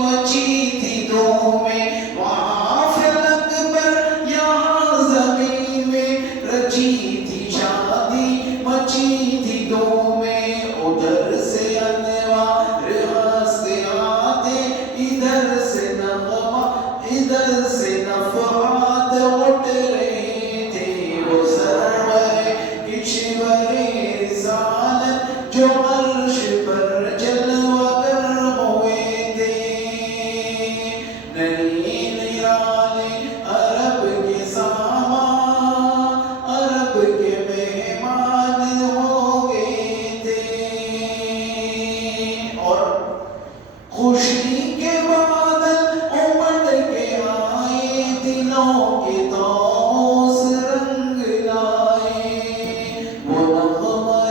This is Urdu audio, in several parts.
مچی تھی دو میں، وہاں فلک پر یہاں زمین میں، رچی تھی شادی مچی تھی دو میں، ادھر سے انوار ہنستے آتے، ادھر سے نغمہ ادھر سے نفحات اٹھ رہے تھے، وہ سرور کشور رسالت جو عرش پر جلوہ گر ہوئے تھے، نئی نرالے عرب کے سامان، عرب کے مہمان ہو گئے تھے، اور خوشی کے بادل امڑ کے آئے، دلوں کے طوس رنگ لائے، وہ نغمہ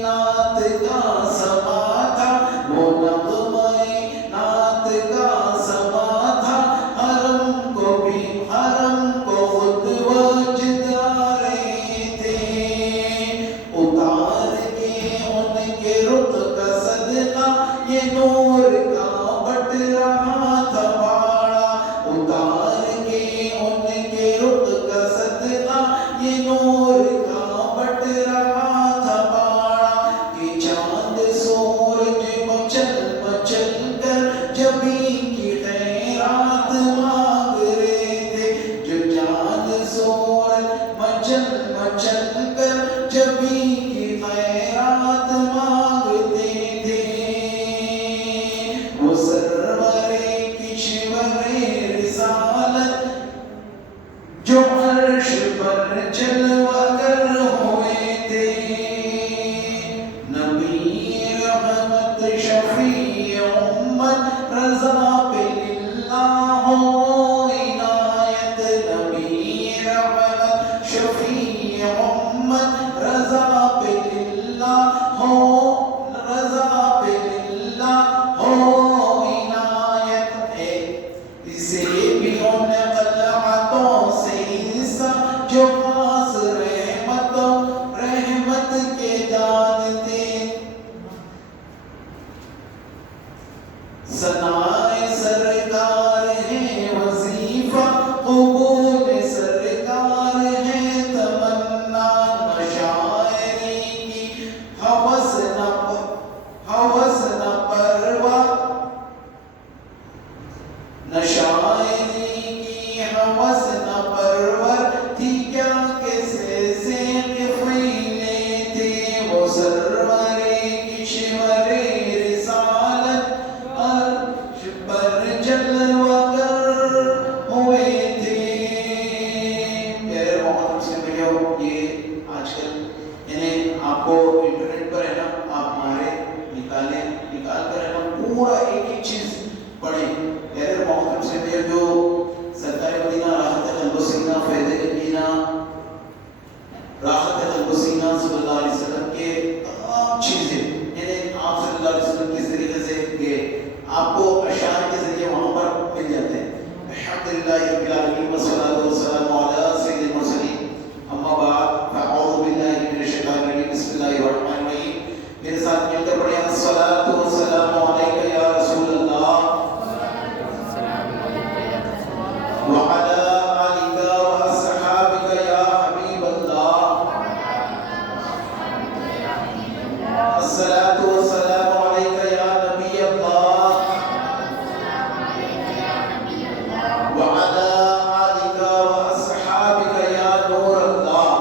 نعت کا سما تھا، وہ نغمہ نعت کا سما تھا، حرم کو خود وجدا رہے تھے، اتار کے ان کے رخ کا صدقہ یہ نور کا بٹ رہا تھا باڑا، اتار کے ان کے رخ کا صدقہ یہ نور کا بٹ رہا تھا باڑا، کہ چاند سورج مچل مچل کر جبھی کی خیرات مانگ رہے تھے، جو چاند سورج مچل مچل کر جبھی کی خیرات مانگتے تھے، وہ سرور کشور رسالت جو عرش پر جلوہ گر ہوئے تھے، نبی رحمت شفیع امت رضا پہ للہ ہو عنایت، نبی رحمت شفیع امت رضا پہ للہ ہو عنایت ہے، اسے بھی ان قلعتوں سے حصہ جو خاص رحمت کے جانتے، ثنائے سرکار ہے وظیفہ، قبول سرکار ہے تمنا، مشاعری کی ہوس نہ پرواہ، نشاعری کی ہوس نہ پرور تھی کیا کیسے سے پھیلے تھے، وہ سرور کشور رسالت عرش پر جلوہ گر ہوئے تھے۔ میرے محترم سے بھائیو، یہ آج کل آپ کو انٹرنیٹ پر ہے نا، آپ مارے نکال کر ہے نا پورا ایک ایک چیز پڑھیں۔ میرے محترم سے بھائیو، جو سرکار مدینہ راحت قلب و سینہ فیض مدینہ راحت قلب و سینہ صلی اللہ علیہ وسلم کے تمام چیزیں آپ صلی اللہ علیہ وسلم کس طریقے سے گئے، آپ کو اشعار کے ذریعے وہاں پر مل جاتے ہیں۔ الحمدللہ رب العالمین والصلاۃ والسلام علی سید المرسلین، اما بعد فاعوذ باللہ من الشیطان الرجیم، بسم اللہ الرحمن الرحیم۔ میرے ساتھ مل کر پڑھیں، الصلاۃ والسلام علیک یا رسول اللہ وعلی آلک واصحابک یا حبیب اللہ، الصلاۃ والسلام علیک یا نبی اللہ وعلی آلک واصحابک یا نور اللہ،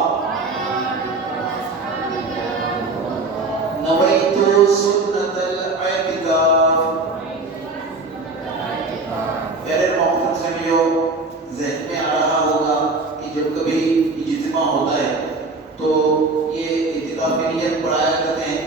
نویت سنت الاعتکاف۔ میرے محترم سنیو، ذہن میں آ رہا ہوگا کہ جب کبھی اجتماع ہوتا ہے تو یہ اعتکاف کی نیت پڑھایا کرتے ہیں،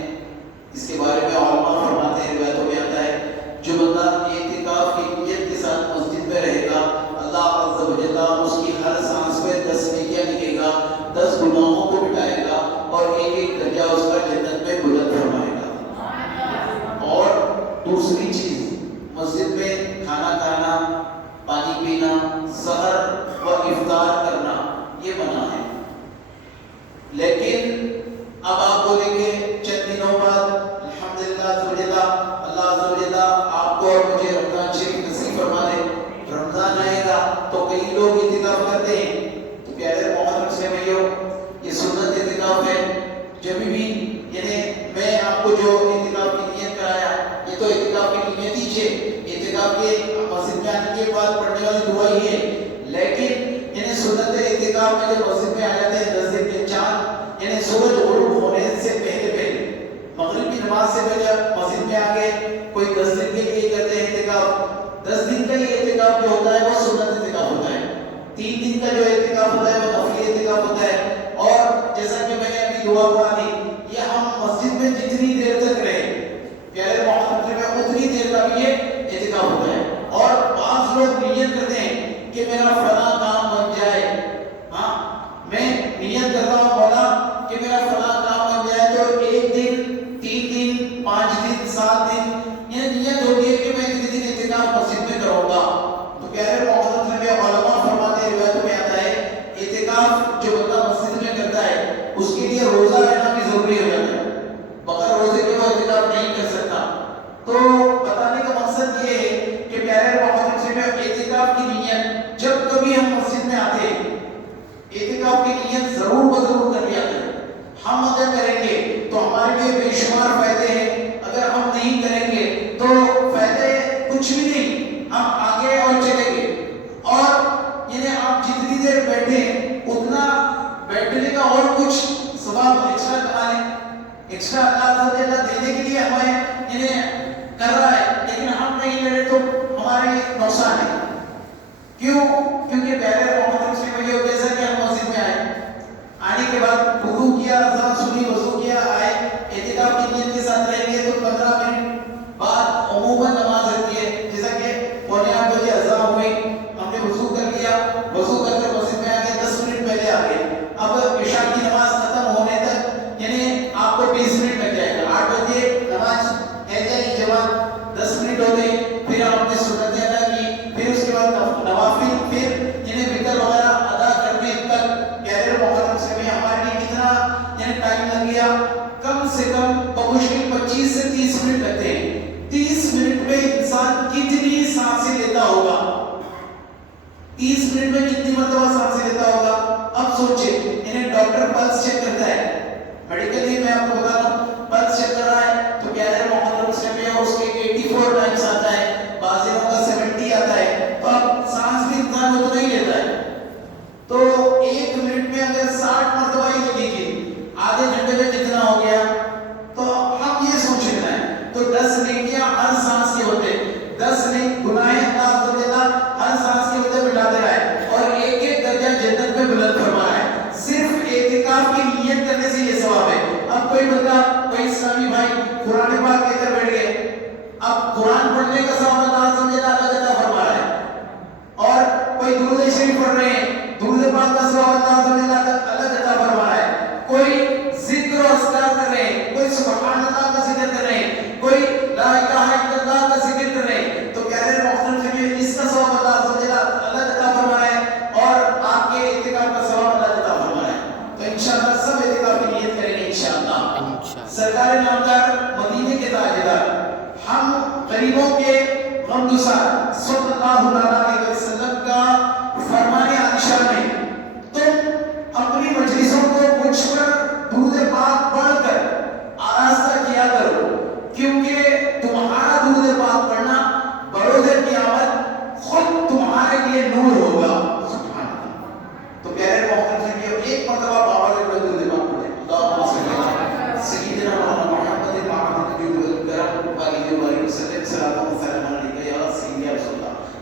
اس کے بارے میں علماء فرماتے ہیں، روایتوں میں آتا ہے، جو بندہ اعتکاف کی نیت کے ساتھ مسجد میں رہے گا، اللہ عز و جل اس کی ہر سانس پہ 10 نیکیاں لکھے گا، 10 گناہوں کو مٹائے گا، اور ایک ایک درجہ اس کا جنت میں بلند فرمائے گا۔ اور دوسری چیز، مسجد میں کھانا کھانا، پانی پینا، سحر و افطار کرنا یہ منع ہے، لیکن اب آپ بولیں گے چند دنوں بعد الحمدللہ اللہ عز و جل آپ کو اور مجھے رمضان شریف کو جو اعتکاف کی نیت کرایا، یہ تو اعتکاف کی نیت ہی ہے، اعتکاف کے مسجد میں آنے کے بعد پڑھنے والی دعا ہی ہے، لیکن یعنی سنت اعتکاف میں جو مسجد میں آ جاتے ہیں 10 دن کے چاند یعنی سورج غروب ہونے سے پہلے مغرب کی نماز سے پہلے مسجد میں آ گئے، کوئی 10 دن کے لیے کرتے ہیں اعتکاف، 10 دن کا یہ اعتکاف جو ہوتا ہے وہ سنت اعتکاف ہوتا ہے، 3 دن کا جو اعتکاف ہوتا ہے وہ نفلی اعتکاف ہوتا ہے، اور جیسا کہ میں نے ابھی دعا پڑھا دی، یہ ہم مسجد میں جتنی دیر تک رہے پیارے محمد میں اتنی دیر کا بھی یہ اعتکاف ہوتا ہے، اور بعض لوگ نیت کرتے ہیں کہ میرا فلاں کام بن جائے، ہاں میں نیت کر رہا ہوں مولا کہ میرا فلاں کام بن جائے، تو 1 دن 3 دن 5 دن 7 دن یہ نیت ہوتی ہے کہ میں اتنے دن اعتکاف مسجد میں کروں گا، تو پیارے محمد میں علماء فرماتے ہیں، روایتوں میں آتا ہے اعتکاف جو بندہ مسجد میں کرتا ہے اس کے لیے روزہ رہنا بھی ضروری ہو جاتا ہے، بغیر روزے کے وہ اعتکاف نہیں کر سکتا، تو بتانے کا مقصد یہ ہے کہ پیارے محمد سے میں اعتکاف کی نیت جب کبھی ہم مسجد میں آتے ہیں اعتکاف کی نیت ضرور ضرور کر لیا کریں، ہم اگر کریں گے تو ہمارے لیے بے شمار فائدے ہیں، اگر ہم نہیں کریں گے تو فائدے کچھ بھی نہیں، ہم آگے اور چلیں گے، اور یعنی آپ جتنی دیر بیٹھے اتنا بیٹھنے کا اور کچھ ثواب ایکسٹرا کما لیں، ایکسٹرا اللہ دینے کے لیے ہمیں یعنی کر رہا ہے، لیکن ہم نہیں کرے تو ہمارے نقصان ہے، کیوں؟ کیونکہ پہلے محمد سے وہی ہو جیسا کہ ہم مسجد میں آئے، آنے کے بعد وضو کیا، اذان سنی، وضو کیا، آئے اعتکاف کی نیت کے ساتھ رہیں گے تو 15 منٹ بعد عموماً نماز رہتی ہے، جیسا کہ 8:45 بجے اذان ہوئی، ہم نے وضو کر لیا، وضو کر کے مسجد میں آ کے 10 منٹ پہلے آ گئے، اب عشاء کی نماز ختم ہونے تک یعنی آپ کو 20 منٹ لگ جائے گا، 8 بجے نماز کی جماعت 10 منٹ ہو گئی، پھر آپ نے سنتیں ادا کی، پھر اس کے بعد نوافل، پھر یعنی وتر وغیرہ ادا کرنے تک پیارے محترم سے بھی ہمارے لیے کتنا یعنی ٹائم لگ گیا، کم سے کم بمشکل 25 سے 30 منٹ لگتے ہیں، 30 منٹ میں انسان کتنی سانسیں لیتا ہوگا، 30 منٹ میں کتنی مرتبہ سانسیں لیتا ہوگا، اب سوچیں، انہیں ڈاکٹر پلس چیک کرتا ہے، میڈیکلی میں آپ کو بتا دوں پلس چیک کر رہا ہے تو پیارے محمد سے میں اس کے 84 ٹائمز آتا ہے، بعض لوگوں کا 70 آتا ہے، تو اب سانس بھی انسان اتنا ہی لیتا ہے، تو 1 منٹ میں اگر 60 مرتبہ ہی لیجیے آدھے گھنٹے میں کتنا ہو گیا، تو ہم یہ سوچنا ہے، تو 10 نیکیاں ہر سانس کے ہوتے، 10 گناہیں اللہ ہر سانس کے ہوتے مٹاتے رہے، اور ایک ایک درجہ جنت میں بلند فرما رہا ہے، صرف اعتکاف کی نیت کرنے سے یہ ثواب ہے۔ اب کوئی بندہ کوئی اسلامی بھائی قرآن پاک لے کر بیٹھ گئے، اب قرآن پڑھنے کا ثواب اللہ عطا فرما رہا ہے، اور کوئی درود شریف پڑھ رہے ہیں، درود پاک کا ثواب اللہ عطا فرما رہا ہے، کوئی ذکر و اذکار کر رہے ہیں، کوئی سبحان اللہ کا ذکر کر رہے ہیں، کوئی لا الہ الا اللہ کا ذکر کر رہے ہیں، تو پیارے محترم سے اس کا ثواب اللہ عطا فرما رہا ہے، اور آپ کے اعتکاف کا ثواب اللہ عطا فرما رہا ہے، تو انشاءاللہ سب اعتکاف کی نیت کریں گے انشاءاللہ۔ سرکار نامدار مدینے کے تاجدار، ہم غریبوں کے غمگسار صلی اللہ علیہ وسلم کا فرمان عائشہ میں تم اپنی مجلسوں کو مجھ پر درود پاک پڑھ کر آراستہ کیا کرو، کیونکہ تمہارا درود پاک پڑھنا بروز قیامت خود تمہارے لیے نور ہوگا، سبحان اللہ۔ تو پیارے محترم سے ایک مرتبہ بابا نے درود پاک پڑھے، اللہم صلی علی سیدنا محمد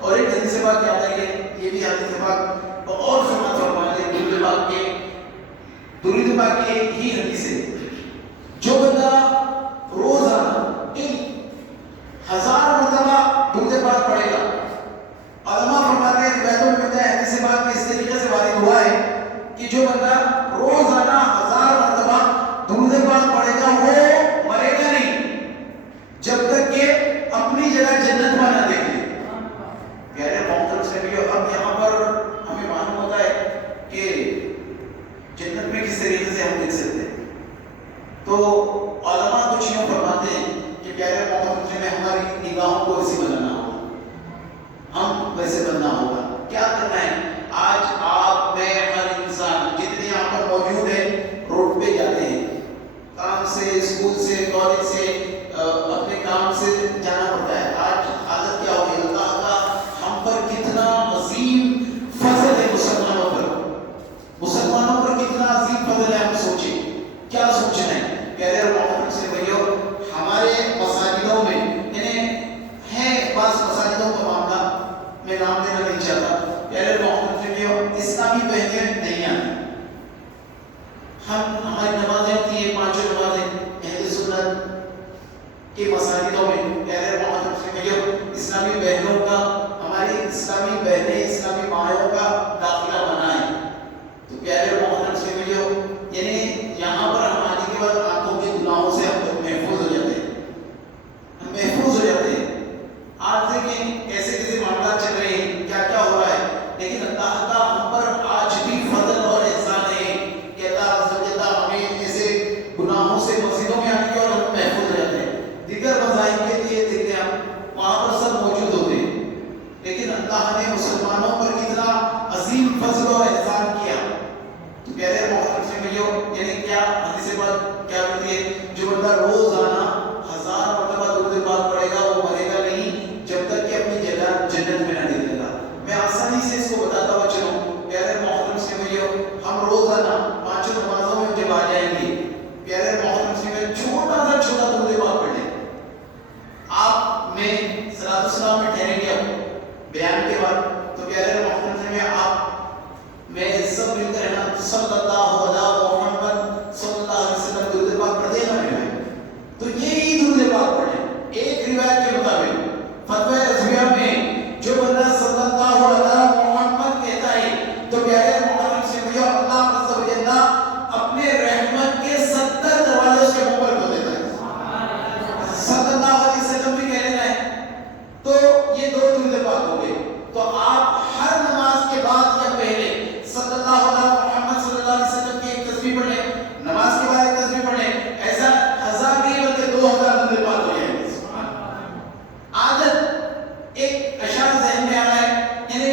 اور ایک حدیث پاک یاد آئی ہے، یہ بھی حدیث پاک اور سماعت فرماتے ہیں، درود پاک کی ہی حدیث ہے، جو بندہ روزانہ 1000 مرتبہ درود پاک پڑھے گا، علماء فرماتے ہیں روایتوں میں ملتا ہے حدیث پاک میں اس طریقے سے وارد ہوا ہے کہ جو بندہ روزانہ 1000 مرتبہ درود پاک پڑھے گا وہ مرے گا نہیں جب تک کہ اپنی جگہ جنت میں نہ دیکھے۔ پیارے محترم سے بھی اب یہاں پر ہمیں معلوم ہوتا ہے کہ جنت میں کس طریقے سے ہم دیکھ سکتے ہیں، تو علماء کچھ یوں فرماتے ہیں کہ پیارے محترم سے میں ہماری نگاہوں کو ایسی بنانا ہوگا، بیان کے بعد تو پیارے محترم سے آپ میں سب مل کر نا صلی اللہ علیہ محمد صلی اللہ علیہ وسلم درود پاک پڑھتے ہیں نا، تو یہی درود پاک پڑھیں۔ ایک روایت کے مطابق فتوی رضویہ میں جو بندہ صلی اللہ علیہ محمد کہتا ہے تو پیارے محترم سے اللہ عز و جل اپنے رحمت کے 70 دروازے اس کے منہ پر کھول دیتا ہے۔ صلی اللہ علیہ وسلم بھی کہہ لینا ہے، تو یہ دو درود پاک ہو گئے۔ تو آپ ہر نماز کے بعد یا پہلے صلی اللہ علیہ محمد صلی اللہ علیہ وسلم کی ایک تسبیح پڑھ لیں، نماز کے بعد ایک تسبیح پڑھ لیں، ایسا 1000 نہیں بلکہ 2000 درود پاک ہو جائیں گے۔ عادت ایک اشارہ ذہن میں آ رہا ہے، یعنی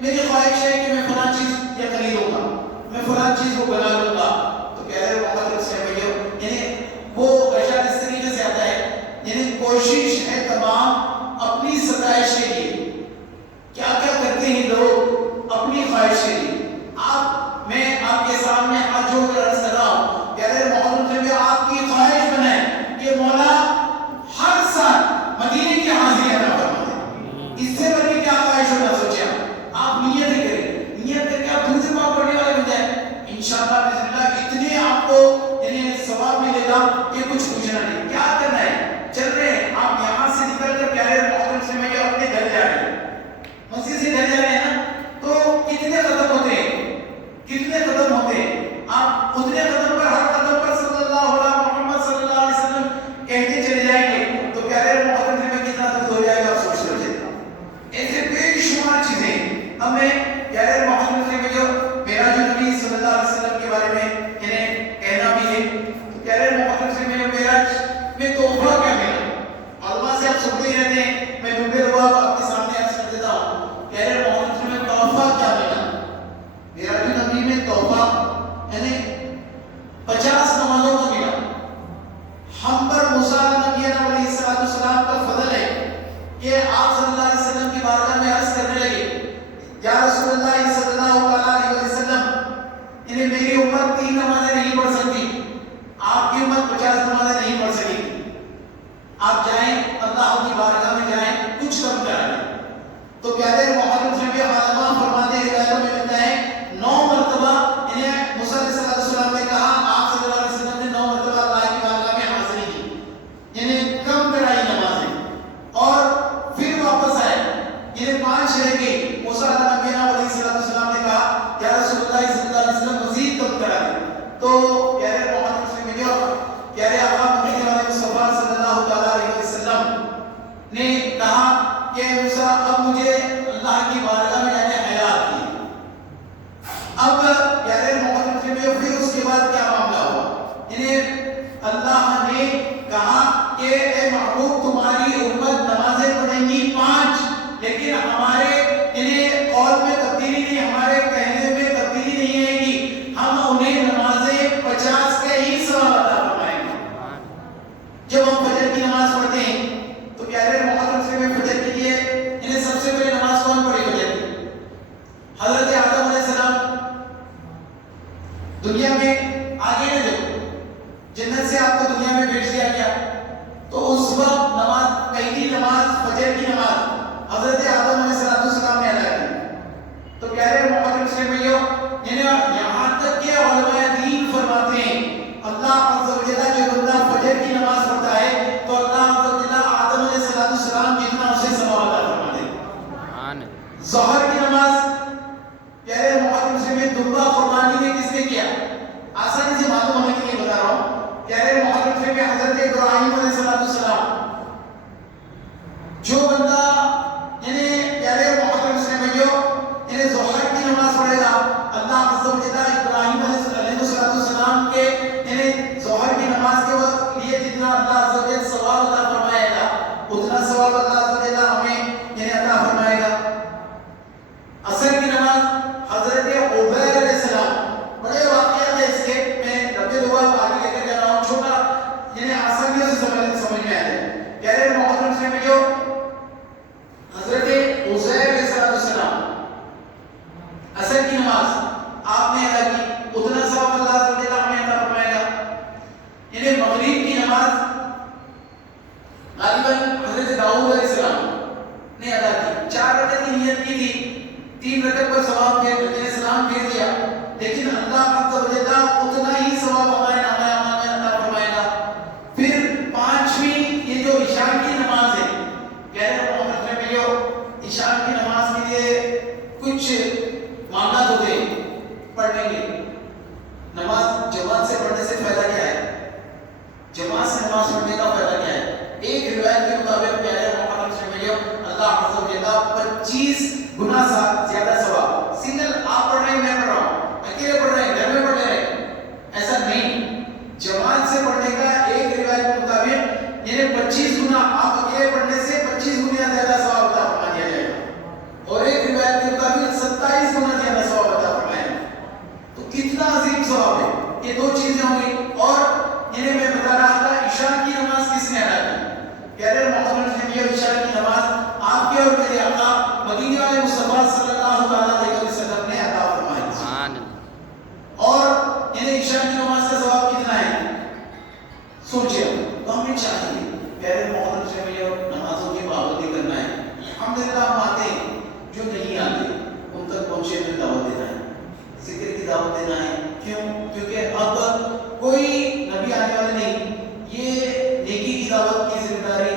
میری خواہش ہے کہ میں فلاں چیز یا خریدوں گا، میں فلاں چیز کو بنا لوں گا، تو کہہ رہے محترم سے یعنی وہ اشارہ اس طریقے سے آتا ہے، یعنی کوشش ہے تمام اپنی ستائش کے لیے، کیا کیا کرتے ہیں لوگ اپنی خواہش کے لیے۔ میں آپ کے سامنے ہاتھ جوڑ کر عرض کر رہا ہوں، کہہ رہے محترم سے آپ کی خواہش بنائیں کہ مولا ہر سال مدینے کی حاضری عطا فرما دے۔ اس سے بڑھ کے کیا خواہش ہونا سوچیں آپ نیت کریں، نیت کر کے آپ درود پاک پڑھنے والے بن جائیں، انشاءاللہ بسم اللہ اتنے آپ کو یعنی ثواب ملے گا کہ کچھ پوچھنا نہیں۔ کیا کرنا ہے، چل رہے ہیں آپ یہاں سے نکل کر پیارے محترم سے میں اپنے گھر جا رہے ہیں، مسجد سے گھر جا رہے ہیں نا، تو کتنے قدم ہوتے ہیں، کتنے قدم ہوتے ہیں، آپ اتنے قدم پر ہر قدم پر صلی اللہ علیہ محمد صلی اللہ علیہ وسلم کہتے چلے جائیں گے تو پیارے محترم سے میں کتنا درد ہو جائے گا آپ سوچ لیجیے۔ ایسے بے شمار چیزیں ہمیں پیارے محترم سے میں جو معراج نبی صلی اللہ علیہ وسلم کے بارے میں انہیں کہنا بھی ہے، تو پیارے محترم سے میں معراج میں تحفہ کیا ملا، علماء سے آپ سنتے ہی رہتے ہیں، میں دوبارہ دعا آپ کے سامنے عرض کر دیتا ہوں، پیارے محترم سے میں تحفہ کیا ملا، معراج نبی میں تحفہ یعنی 50 نمازوں کا ملا۔ ہم پر موسیٰ نبی علیہ السلام کا فضل ہے کہ آپ صلی اللہ علیہ وسلم کی بارگاہ میں عرض کرنے لگے، یا رسول اللہ صلی اللہ علیہ وسلم، یعنی میری امت 3 نمازیں نہیں پڑھ سکتی، آپ کی امت 50 نمازیں نہیں پڑھ سکتی، آپ جائیں اللہ کی بارگاہ میں جائیں کچھ کم کرائیں۔ تو پیارے محترم سے بھی علماء فرماتے ہیں، روایتوں میں ملتا ہے 9 مرتبہ انہیں موسیٰ علیہ السلام نے کہا، آپ صلی اللہ علیہ وسلم نے 9 مرتبہ اللہ کی بارگاہ میں حاضری کی، یعنی کم کرائی نمازیں، اور پھر واپس آئے، یعنی 5 رہ گئی، موسیٰ علیہ السلام نے کہا یا رسول اللہ صلی اللہ علیہ وسلم مزید کم کرا دیں۔ تو پیارے محترم سے میں جو پیارے آقا مدینہ والے مصطفیٰ صلی اللہ علیہ وسلم نے کہا کہ موسیٰ اب مجھے اللہ کی بارگاہ میں جانے حیات کی۔ اب پیارے محترم سے میں پھر اس کے بعد کیا معاملہ ہوا، یعنی اللہ نے کہا کہ اے محبوب تمہاری امت نمازیں پڑھیں گی 5، لیکن ہمارے یعنی قول میں تبدیلی نہیں، ہمارے کہنے میں تبدیلی نہیں آئے گی، ہم انہیں نمازیں 50 کا ہی ثواب عطا فرمائیں گے۔ جب ہم فجر کی نماز پڑھتے ہیں تو پیارے محترم سے میں فجر کے لیے یعنی سب سے پہلے نماز کون پڑھی فجر کی؟ حضرت آدم علیہ السلام دنیا میں آگے نہ جو جنت سے آپ کو دنیا میں بھیج دیا گیا، تو اس وقت نماز پہلی نماز فجر کی نماز حضرت آدم علیہ السلام نیت کی تھی 3 رکعت پر ثواب پھر سلام پھیر دیا، لیکن اللہ عز و جل اتنا ہی ثواب ہمارے نامہ اعمال میں عطا فرمائے گا۔ پھر 5ویں یہ جو عشاء کی نماز ہے، کہہ رہے محمد فیملیو عشاء کی نماز کے لیے کچھ معاملات ہوتے ہیں پڑھنے کے۔ نماز جماعت سے پڑھنے سے فائدہ کیا ہے؟ جماعت سے نماز پڑھنے کا فائدہ کیا ہے؟ ایک روایت کے مطابق پیارے محمد فیملیو اللہ عز و جل 25 گنا زیادہ ثواب، سنگل آپ پڑھ رہے ہیں میں پڑھ رہا ہوں، اکیلے پڑھ رہے ہیں گھر میں پڑھ رہے ہیں، ایسا نہیں۔ جماعت سے پڑھنے کا ایک روایت کے مطابق یعنی 25 گنا، آپ اکیلے پڑھنے سے 25 گنا زیادہ ثواب عطا فرما دیا جائے گا، اور ایک روایت کے مطابق 27 گنا زیادہ ثواب عطا فرمائے گا۔ تو کتنا عظیم ثواب ہے، یہ 2 چیزیں ہوں گی۔ اور یعنی میں بتا رہا تھا عشاء کی نماز کس نے ادا کی؟ کہہ رہے محمد فیملیو عشاء کی نماز آپ کے اور میرے آقا مدینے والے مصطفیٰ صلی اللہ علیہ وسلم نے عطا فرمائی۔ اور یعنی عشاء کی نماز کا ثواب کتنا ہے سوچیں، تو ہمیں چاہیے پیارے محمد فیملیو نمازوں کی پابندی کرنا ہے۔ الحمدللہ ہم آتے ہیں، جو نہیں آتے ان تک پہنچے میں دعوت دینا ہے، ذکر کی دعوت دینا ہے۔ کیوں؟ کیونکہ اب کوئی نبی آنے والا نہیں، یہ نیکی کی دعوت کی ذمہ داری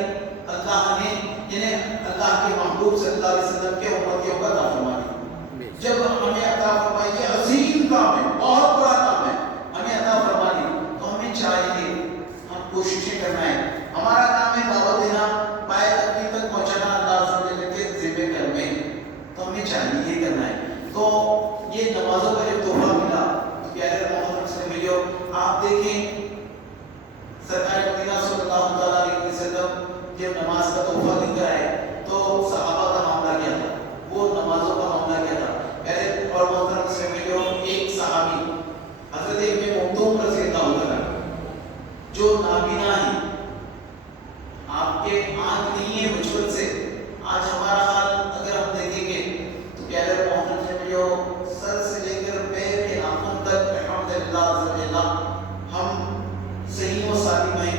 اللہ نے یعنی اللہ کے محبوب صلی اللہ علیہ وسلم کے امتیوں کا عطا فرمائی۔ جب ہمیں عطا فرمائی، یہ عظیم کام ہے، بہت بڑا کام ہے، ہمیں عطا فرمائی، تو ہمیں چاہیے ہم کوششیں کرنا ہے۔ ہمارا کام ہے دعوت دینا، پائے تکمیل تک پہنچانا اللہ عز و جل کے ذمہ گھر میں، تو ہمیں چاہیے یہ کرنا ہے۔ تو یہ نمازوں کا جب تحفہ ملا، پیارے محمد سے ملیو، آپ دیکھیں سرکار مدینہ صلی اللہ علیہ وسلم جب نماز کا تحفہ لے کر آئے تو صحابہ کا معاملہ کیا تھا، وہ نمازوں کا معاملہ کیا تھا؟ پہلے اور محترم سے ملیو، ایک صحابی حضرت ابن مکتوم رضی اللہ عنہ جو نابینا ہے، آپ کے آنکھ نہیں ہے بچپن سے، آج ہمارا حال اگر ہم دیکھیں گے تو پیارے محمد سے ملیو سر سے لے کر پیر کے ناخن تک الحمدللہ ہم صحیح و سالم ہیں،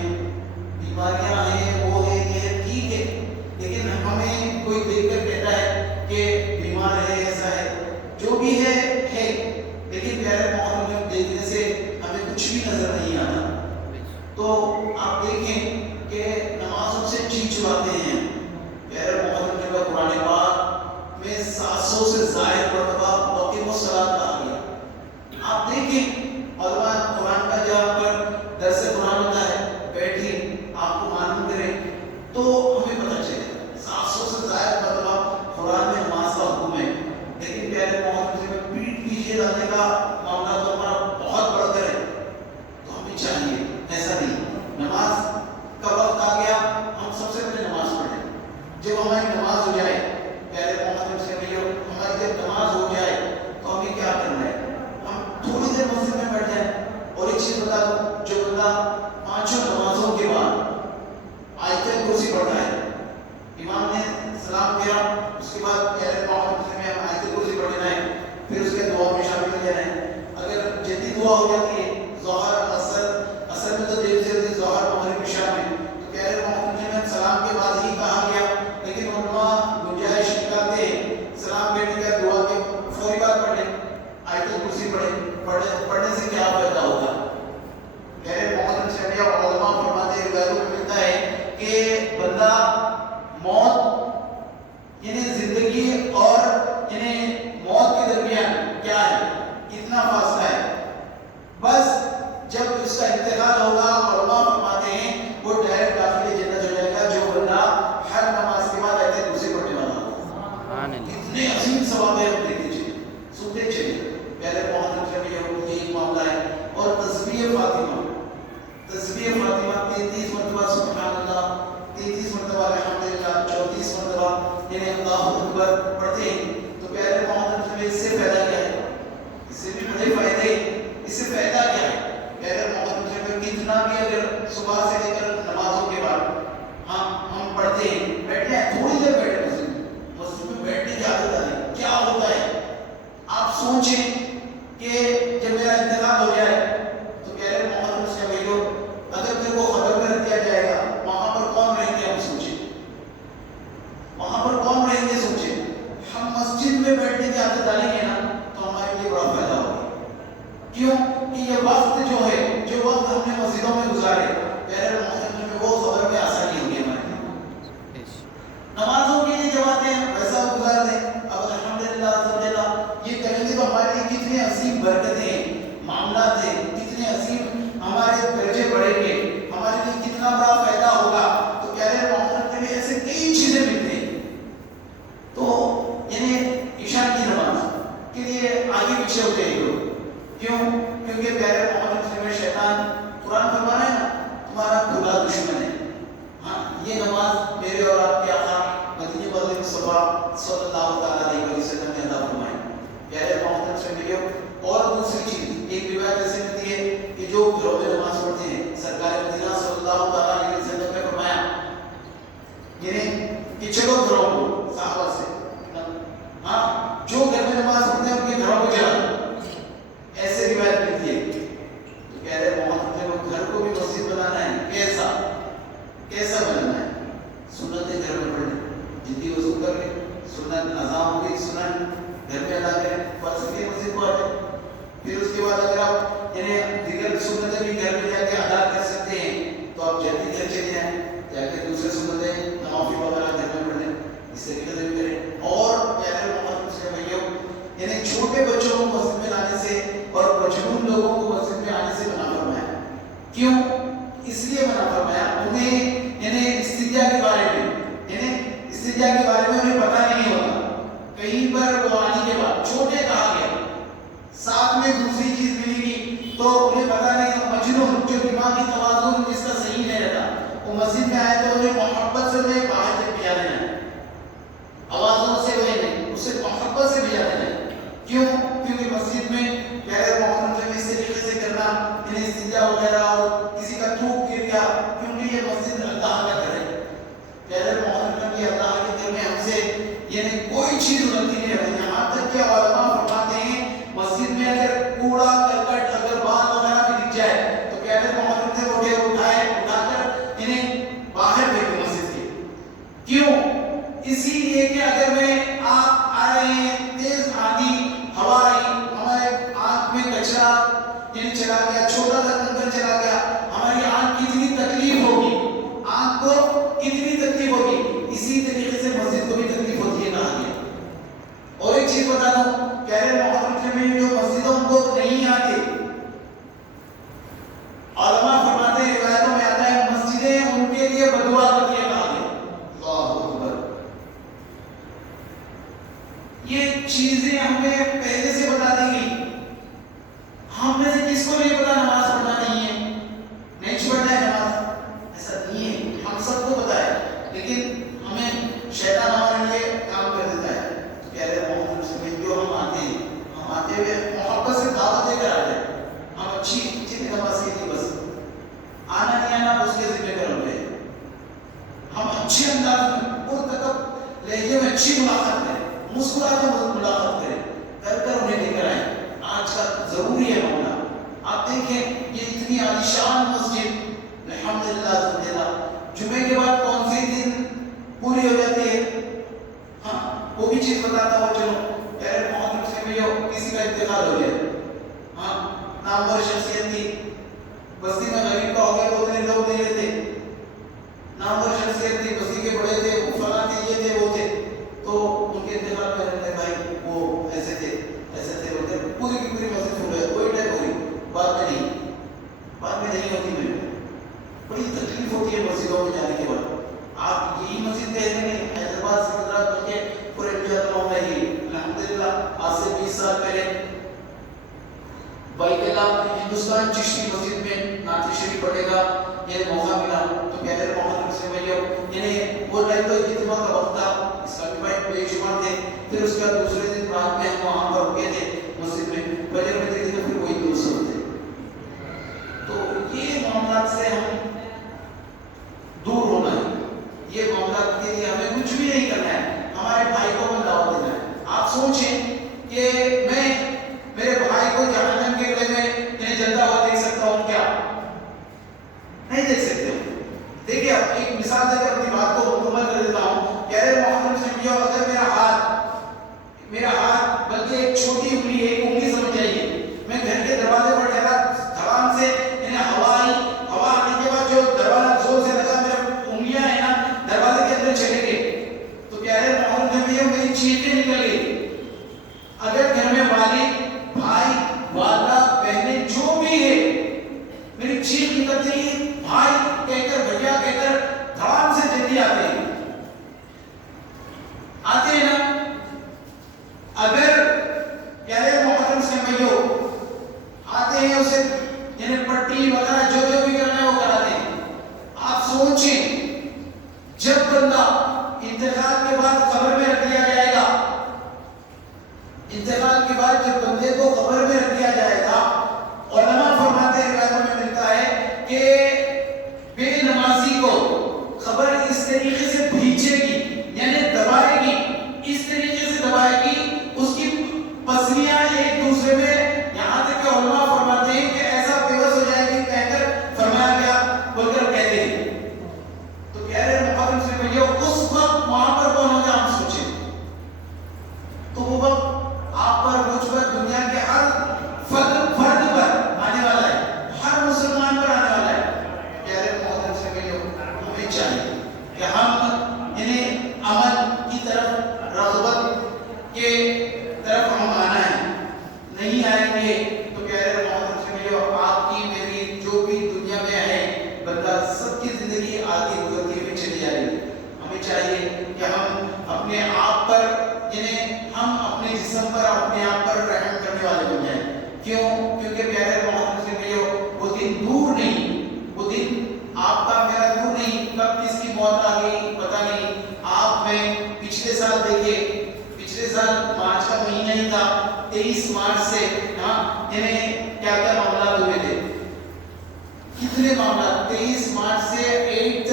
بیماریاں ہیں، وہ ہے، یہ ٹھیک ہے، لیکن ہمیں کوئی دیکھ کر کہتا ہے کہ بیمار ہے، ایسا ہے، جو بھی ہے، لیکن پیارے محمد میں دیکھنے سے ہمیں کچھ بھی نظر نہیں آتا۔ تو آپ دیکھیں کہ نمازوں سے جی چراتے ہیں، پیارے محمد میں قرآن پاک میں 700 سے زائد مرتبہ وقت الصلاۃ کہا گیا۔ آپ دیکھیں علماء قرآن کا جہاں پر درس قرآن ہوتا ہے، بیٹھیں آپ کو معلوم کریں تو ہمیں پتہ چلے 700 سے زائد مرتبہ قرآن میں نماز کا حکم ہے، لیکن پیارے محمد میں پیٹ پیچھے ڈالنے کا معاملہ تو ہمارا بہت بڑھ کر ہے۔ تو ہمیں چاہیے ایسا نہیں، نماز کا وقت آ گیا ہم سب سے پہلے نماز پڑھیں۔ جب ہماری نماز ہو جائے، پیارے محمد سے ہماری جب نماز ہو جائے تو ہمیں کیا کرنا ہے؟ ہم تھوڑی دیر مسجد میں بیٹھ جائیں۔ اور ایک چیز بتا دوں، جو بندہ 5 نمازوں کے بعد آیت کرسی پڑھتا ہے، امام نے سلام کیا، اس کے بعد پیارے محمد سے میں آیت کرسی پڑھنا ہے، پھر اس کے دعا میں شامل ہو جانا ہے۔ اگر جلدی دعا ہو جاتی ہے، ظہر اثر میں تو دیر سے جلدی ظہر مغرب عشاء میں، تو پیارے محمد نے سلام کے بعد ہی کہا گیا، لیکن علماء گنجائش نکالتے ہیں سلام بیٹھنے کا دعا کے فوری بعد پڑھیں، آیت کرسی پڑھنے سے کیا فائدہ ہوگا؟ میرے محمد شریعہ علماء فرماتے ہیں، روایتوں میں ملتا ہے کہ بندہ موت یعنی زندگی اور یعنی موت کے درمیان کیا ہے، کتنا فاصلہ ہے، بس جب اس کا انتقال ہوگا علماء فرماتے ہیں وہ ڈائریکٹ داخل جنت ہو جائے گا، جو بندہ ہر نماز کے بعد آیت کرسی پڑھنے والا ہوگا۔ اتنے عظیم ثواب ہے، ہم دیکھتے چلے سنتے چلے۔ پیارے محمد شریعہ یہی معاملہ ہے۔ اور تسبیح فاطمہ 33 مرتبہ سبحان اللہ، 33 مرتبہ الحمدللہ، 34 مرتبہ یعنی اللہ اکبر پڑھتے ہیں۔ تو پیارے محمد میں اس سے فائدہ کیا ہے؟ اس سے بھی بڑے فائدے، اس سے فائدہ کیا ہے؟ پیارے محمد میں کتنا بھی اگر صبح سے لے کر نمازوں کے بعد ہم پڑھتے ہیں، بیٹھے ہیں تھوڑی دیر بیٹھے مسجد میں بیٹھنے کی عادت آئی، کیا ہوتا ہے؟ آپ سوچیں کہ جب میرا انتقال ہو جائے تو پیارے محمد سے بھائیو اگر میرے کو خبر کر دیا جائے گا وہاں پر کون رہیں گے؟ ہم سوچیں وہاں پر کون رہیں گے، سوچیں۔ مصطفیٰ صلی اللہ تعالیٰ علیہ وسلم نے عطا فرمائے. پیارے محترم سنگیو، اور دوسری چیز ایک روایت ایسے ملتی ہے کہ جو گھروں میں نماز پڑھتے ہیں، سرکار مدینہ صلی اللہ تعالیٰ علیہ وسلم نے فرمایا یعنی کہ چلو گھروں کو صحابہ سے، ہاں جو گھر میں نماز پڑھتے ہیں ان کے گھروں کو جلا دو، ایسے روایت ملتی ہے. تو کہہ رہے محترم گھر کو بھی مسجد بنانا ہے. کیسا بنانا ہے؟ سنتیں گھر میں پڑھیں، جتنی وضو کر لیں، سنت اذان ہو گئی، سنت گھر میں ادا کریں، فرض کی مسجد کو آ جائیں. پھر اس کے بعد اگر آپ یعنی دیگر سنتیں بھی گھر میں جا کے ادا کر سکتے ہیں تو آپ جلدی گھر چلے جائیں، جا کے دوسرے سنتیں نوافل وغیرہ گھر میں پڑھ لیں. اس طریقے سے بھی کریں. اور پیارے محترم سے بھائیوں، یعنی چھوٹے بچوں کو مسجد میں لانے سے اور مجنون لوگوں کو مسجد میں آنے سے منع فرمایا. کیوں؟ اس لیے منع فرمایا انہیں یعنی استنجا کے بارے میں انہیں پتہ نہیں ہوتا. کہیں پر وہ آنے کے بعد چھوٹے کہا گیا، ساتھ میں دوسری چیز ملے گی تو انہیں پتہ نہیں. مجنون جو دماغی توازن جس کا صحیح نہیں رہتا، وہ مسجد میں آئے تو انہیں محبت سے انہیں باہر سے بھجا دینا ہے، آوازوں سے وہ نہیں، اسے محبت سے بھجا دینا ہے. کیوں؟ کیونکہ مسجد میں پیارے محترم سے اس طریقے سے کرنا یعنی استنجا وغیرہ اور کسی کا تھوک گر گیا، کیونکہ یہ مسجد اللہ کا گھر ہے. پیارے محترم یہ اللہ کے گھر میں ہم سے یعنی کوئی چیز غلطی نہیں رہتی. یہاں تک کہ علماء فرماتے ہیں مسجد میں اگر کوڑا کرکٹ اگر بال وغیرہ بھی دکھ جائے تو پیارے محترم سے اٹھا کر انہیں باہر پھینکو مسجد کے. کیوں؟ اسی لیے کہ اگر آپ آ رہے ہیں، تیز آندھی ہوا آئی، ہمارے آنکھ میں کچرا یعنی چلا گیا، چھوٹا سا کنکر چلا گیا، ہماری آنکھ کتنی تکلیف ہوگی، آنکھ کو کتنی تکلیف ہوگی. اسی طریقے سے مسجد کو بھی تکلیف ہوتی ہے کہا گیا. اور ایک چیز بتا دوں، پیارے محترم سے میں جو مسجدوں کو نہیں آتے، علماء فرماتے ہیں، روایتوں میں آتا ہے مسجدیں ان کے لیے بددعا کرتی ہیں کہا گیا. اللہ اکبر. یہ چیزیں ہمیں پہلے سے بتا دی گئی. ہم میں سے کس کو نہیں پتا نماز پڑھنا نہیں ہے، نہیں چھوڑنا ہے نماز؟ ایسا نہیں ہے، ہم سب کو پتا ہے، لیکن ہمیں شیطان ہمارے لیے کام کر دیتا ہے. پیارے محترم سے جو ہم آتے ہوئے محبت سے دعوت دے کر آتے ہیں. ہم اچھی نماز کے لیے بس آنا نہیں آنا اس کے ذمہ کر ہوتے ہیں. ہم اچھے انداز میں پرتکب لہجے میں اچھی ملاقات کریں، مسکراتے ملاقات کریں، کر انہیں لے کر آئیں. آج کا ضروری ہے معاملہ. آپ دیکھیں یہ اتنی عالیشان مسجد الحمدللہ جمعے کے بعد کون سی دن پوری ہو جاتی ہے؟ ہاں وہ بھی چیز بتاتا ہوں. چلو پیارے محترم سے بھی کسی کا انتقال ہو جائے، ہاں نامور شخصیت تھی، بستی میں غریب کا ہو گیا تو اتنے لوگ نہیں رہتے. نامور شخصیت تھی، بستی کے بڑے تھے، فلاں تھے، یہ تھے، وہ تھے، تو ان کے انتقال میں رہتے بھائی وہ ایسے تھے ہوتے، پوری کی پوری مسجد ہو گئے، کوئی ٹائم ہوئی بعد میں نہیں ہوتی. میں بڑی تکلیف ہوتی ہے مسجدوں میں جانے کے بعد. آپ یہی مسجد کہتے ہیں حیدرآباد سکندرآباد بن کے پورے انڈیا میں ہی الحمدللہ آج سے 20 سال پہلے بھائی اللہ ہندوستان چشتی مسجد میں نعت شریف پڑھنے کا یہ موقع ملا. تو پیارے محترم سے بھائیو یعنی وہ ٹائم تو اجتماع کا وقت تھا، اس کا بھی بھائی بے شمار تھے. پھر اس کا دوسرے دن رات میں ہم وہاں پر رکے تھے مسجد میں، فجر میں دیکھتے تو پھر وہی دوست ہوتے. تو یہ معاملات سے ہم دور ہونا ہے. یہ معاملات کے لیے ہمیں کچھ بھی نہیں کرنا ہے، ہمارے بھائی کو دعوت دینا ہے. آپ سوچیں کہ میں میرے بھائی کو جہنم کے گلے میں جلتا ہوا دیکھ سکتا ہوں کیا؟ نہیں دیکھ سکتے. دیکھیے اب ایک مثال دے کر اپنی بات کو مکمل کر دیتا ہوں. پیارے محترم سے اگر میرا ہاتھ بلکہ ایک چھوٹی انگلی ہے، ایک انگلی سمجھ جائیے، میں گھر کے دروازے پر ٹھہرا، دھڑام سے یعنی ہوا آنے کے بعد جو دروازہ زور سے لگا، میرے انگلیاں ہیں نا دروازے کے اندر چلے گئے، تو پیارے محترم سے میری چیخیں نکل گئی. اگر گھر میں والد، بھائی، والدہ، بہنیں جو بھی ہے، میری چیخ نکلتی ہے بھائی کہہ کر، بھیا کہہ کر دھڑام سے جلدی آتے ہیں نا. اگر پیارے محترم سے بھائیو آتے ہیں اسے یعنی پٹی وغیرہ جو بھی کرنا ہے وہ کراتے ہیں. آپ سوچیں جب بندہ انتقال کے بعد قبر میں کے طرف ہم آنا ہے. نہیں آئیں گے تو پیارے محمد سے آپ کی میری جو بھی دنیا میں ہے بندہ سب کی زندگی آگے گزرتی ہوئی چلی جائے گی. ہمیں چاہیے کہ ہم اپنے آپ پر ہم اپنے جسم پر اپنے آپ پر رحم کرنے والے بن جائیں. کیوں؟ کیونکہ پیارے محمد سے وہ دن دور نہیں, وہ دن آپ کا میرا دور نہیں. کب کس کی موت آ گئی پتہ نہیں. آپ میں پچھلے سال دیکھیے, پچھلے سال مارچ کا مہینہ ہی تھا, 23 مارچ سے کیا کیا معاملات ہوئے تھے, کتنے معاملات. 23 مارچ سے 8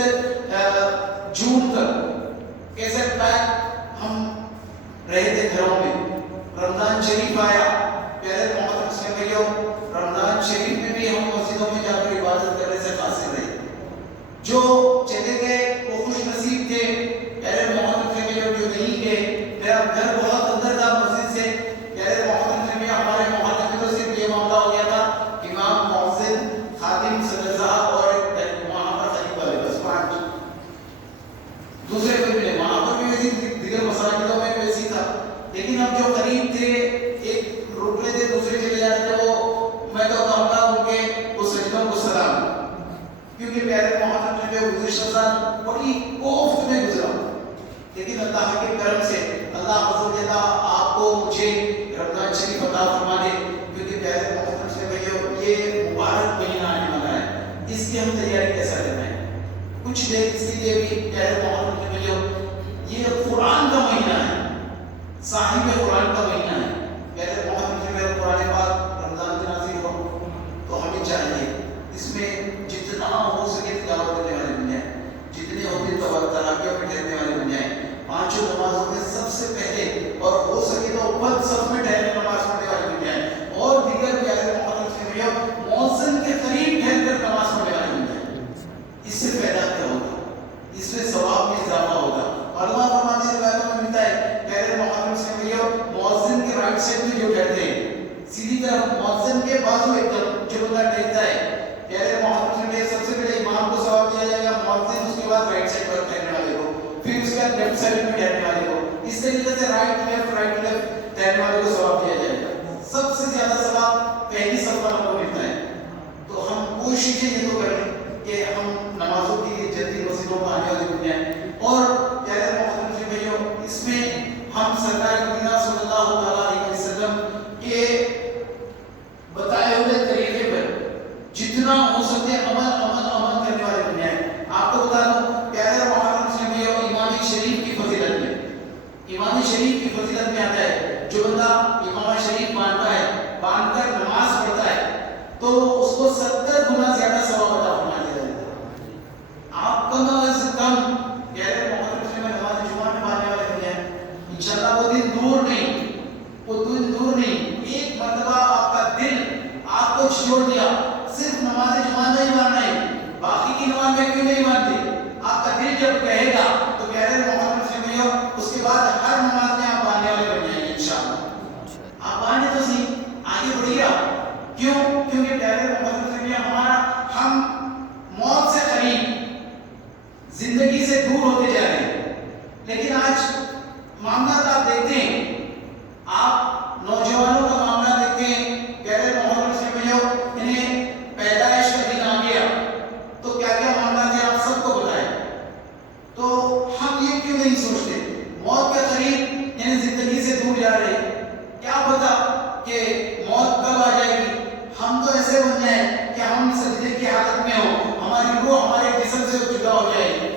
جون تک کیسے پیک ہم رہے تھے گھروں میں. رمضان شریف آیا, پیارے محمد سے رمضان شریف میں بھی ہم مسجدوں میں جا کر عبادت کرنے سے قاصر رہے. جو چلے گئے وہ خوش نصیب تھے. پیارے محمد سے جو نہیں گئے, میرا گھر بہت اندر تھا مسجد سے. پیارے محمد سے ہمارے محلے میں تو صرف یہ معاملہ ہو گیا تھا, امام, مؤذن, خادم, صدر صاحب اور وہاں پر خلیفہ والے, بس 5. دوسرے کوئی ملے, وہاں پر بھی ویسی دیگر مساجدوں میں ویسی تھا. لیکن اب جو قریب تھے ایک رک رہے تھے دوسرے چلے جاتے تھے, وہ میں تو کہوں گا ان کے وہ سجدوں کو سلام, کیونکہ پیارے محمد نے گزشتہ سال بڑی کوفت میں گزرا. لیکن اللہ کے کرم سے اللہ عز و جل آپ کو مجھے رمضان شریف عطا فرما دے, کیونکہ پیارے محمد سے یہ مبارک مہینہ آنے والا ہے. اس کی ہم تیاری کیسا کرنا ہے, کچھ دیر اس لیے بھی پیارے محمد یہ قرآن کا مہینہ ہے, صاحب قرآن کا مہینہ ہے. پیارے محمد سے قرآن پاک رمضان میں نازل ہو تو ہمیں چاہیے اس میں جتنا ہو سکے تلاوت کرنے والے بن جائیں, جتنے ہوتے تراویح میں ٹھہرنے والے بن جائیں. 5 نمازوں میں سب سے پہلے اور ہو سکے تو اول صف میں ٹھہر نماز پڑھنے والے بن جائیں, اور دیگر پیارے محمد سے مؤذن کے قریب ٹھہر کر نماز پڑھنے والے بن جائیں. اس سے فائدہ کیا ہوگا, اس میں ثواب میں اضافہ ہوگا. علماء فرماتے ہیں روایتوں میں ملتا ہے پیارے محمد سے مؤذن کے رائٹ سائڈ میں جو ٹھہرتے ہیں, سیدھی طرف مؤذن کے بازو ایک طرف جو بندہ ٹھہرتا ہے, پیارے محمد سے سب سے پہلے امام کو ثواب دیا جائے گا, مؤذن اس کے بعد رائٹ سائڈ پر ٹھہرنے والے کو, پھر اس کے بعد لیفٹ سائڈ میں ٹھہرنے والے کو. اس طریقے سے رائٹ لیفٹ ٹھہرنے والے کو ثواب دیا جائے گا. سب سے زیادہ ثواب پہلی صف پر ہم کو ملتا ہے. تو ہم کوششیں یہ تو کریں کہ ہم نمازوں کی جلدی مسجدوں میں آنے والے بن جائیں. اور پیارے محمد سے بھائیو, اس میں ہم سرکار مدینہ صلی اللہ علیہ وسلم کے بتائے ہوئے طریقے پر جتنا ہو سکے عمل کرنے والے بن جائیں. آپ کو بتا دوں پیارے محمد سے بھائیو, امام شریف کی فضیلت میں, امام شریف کی فضیلت میں آتا ہے جو بندہ امام شریف مانتا ہے, مان کر نماز پڑھتا ہے, تو اس کو 70 گنا زیادہ ثواب عطا فرما دیا جاتا ہے. آپ کم از کم پیارے محمد سے نماز جمعہ میں پڑھنے والے بن جائیں. انشاءاللہ وہ دن دور نہیں, وہ دن دور نہیں. ایک مرتبہ آپ کا دل آپ کو چھوڑ دیا, صرف نماز جمعہ میں ہی ماننا ہے, باقی کی نماز میں کیوں نہیں مانتے. آپ کا دل جب کہے گا تو پیارے محمد سے بھائیو اس کے بعد ہر نماز میں آپ آنے والے بن جائیں گے انشاءاللہ. آپ آنے تو صحیح, آگے بڑھیے آپ. کیوں؟ کیونکہ پیارے محمد سے بھائیو ہمارا ہم موت سے قریب, زندگی سے دور ہوتے جا رہے ہیں. لیکن آج معاملات آپ دیکھتے ہیں, آپ نوجوانوں کا معاملہ دیکھتے ہیں, پیارے محمد سے بھائیو انہیں پیدائش کا دن آ گیا تو کیا کیا معاملات ہیں آپ سب کو بتائیں. تو ہم یہ کیوں نہیں سوچتے موت کے قریب زندگی سے دور جا رہے ہیں, کیا پتا کہ موت کب آ جائے گی. ہم تو ایسے بن جائیں کہ ہم سجدے کی حالت میں ہوں, ہماری روح ہمارے جسم سے جدا ہو جائے گی.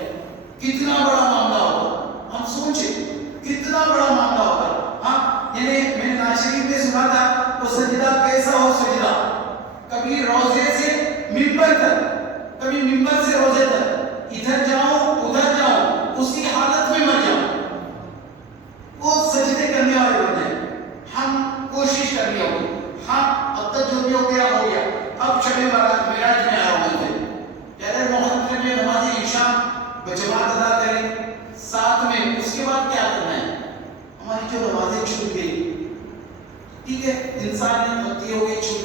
کتنا بڑا معاملہ ہوگا, ہم سوچیں کتنا بڑا معاملہ ہوگا. ہاں میں نے ناشرین میں سنا تھا وہ سجدہ کیسا ہو, سجدہ کبھی روزے سے منبر تک, کبھی منبر سے روزے تک, ادھر جاؤں ادھر جاؤں, اسی حالت میں مر جاؤں. وہ سجدے کرنے والے ہوتے ہیں. ہم کوشش کرنی ہوگی. ہاں اب تک جو بھی ہو گیا ہو گیا, اب شب برات معراج میں آئے ہوئے تھے. پیارے محمد نے نماز عشاء بجماعت ادا کریں ساتھ میں, اس کے بعد کیا کرنا ہے. ہماری جو نمازیں چھوٹ گئی, ٹھیک ہے انسان نے غلطی ہو گئی, چھوٹ